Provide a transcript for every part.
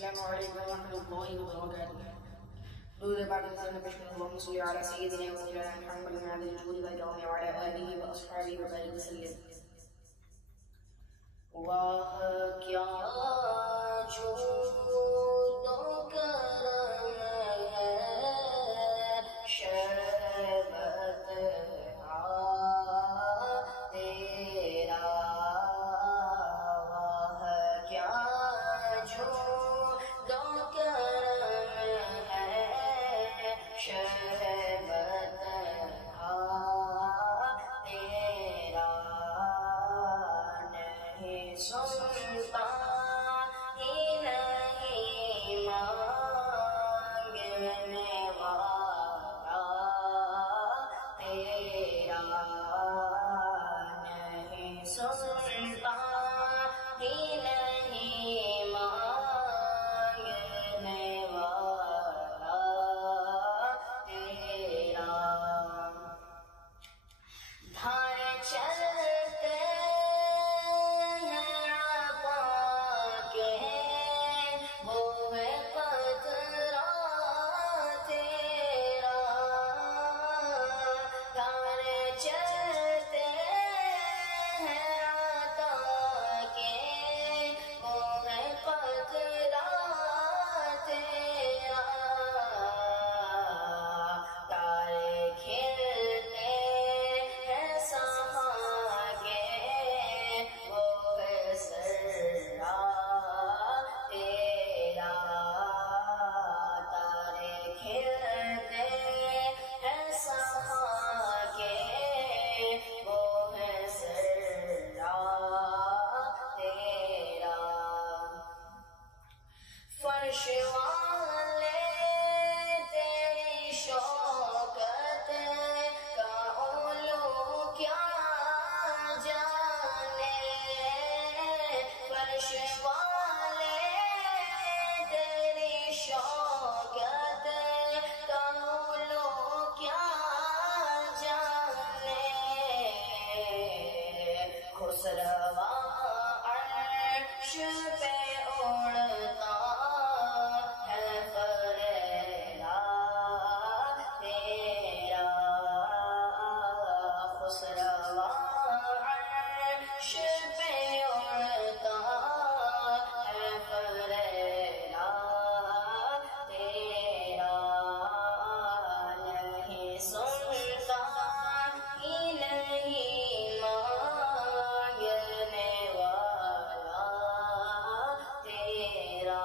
السلام علیکم ورحمۃ اللہ وبرکاتہ۔ درود پاک نبی اللہم صلی علی سیدنا مولانا محمد وعلی الجود والکرم وعلی آلہ واصحابہ وبارک وسلم۔ واہ کیا جود و کرم ہے، شربت تیرا، واہ کیا جود و کرم ہے، شربت تیرا، نہیں سنتا ہی نہیں مانگنے والا تیرا، نہیں سنتا ہی نہیں مانگنے والا تیرا۔ دھائیں چلتے ہیں عطا کے، وہ ہے قطرہ تیرا، دھائیں چلتے ہیں عطا کے، وہ ہے قطرہ تیرا، تارے کھلتے ہیں سما کے، وہ ہے سرا تیرا، تارے کھلتے ہیں سما کے، وہ ہے سرا تیرا۔ فرش والے تیری شوکت کا علو کیا جانے، فرش والے تیری شوکت کا علو کیا جانے، خسروا عرش پہ اڑتا ہے فریلا تیرا، خسروا عرش پہ اڑتا ہے فریلا تیرا، نہیں سنتا ہی نہیں مانگنے والا تیرا۔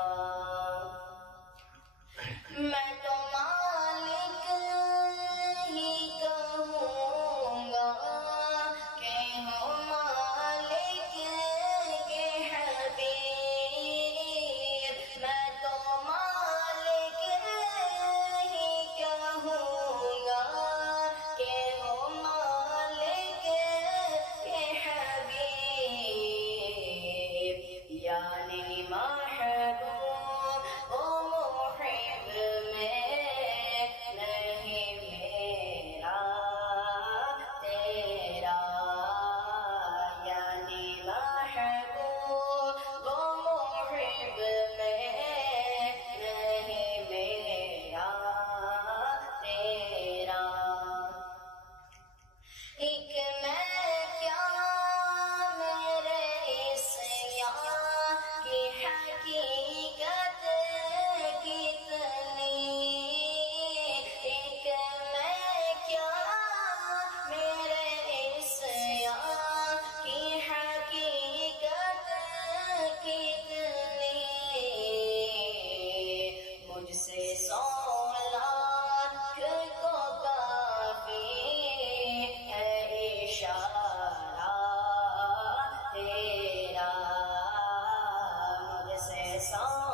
میں تو مالک ہی کہوں گا کہ ہو مالک کے حبیب، میں تو مالک ہی کہوں گا کہ ہو مالک کے حبیب، یعنی محبوب و محب میں نہیں میرا تیرا، یعنی محبوب و محب میں نہیں میرا تیرا۔ ایک میں کیا میرے اس یار کی حقیقت کتنی، ایک میں کیا میرے اس یار کی حقیقت کتنی، مجھ سے 100 لاکھ کو کافی ہے اشارہ تیرا، مجھ سے 100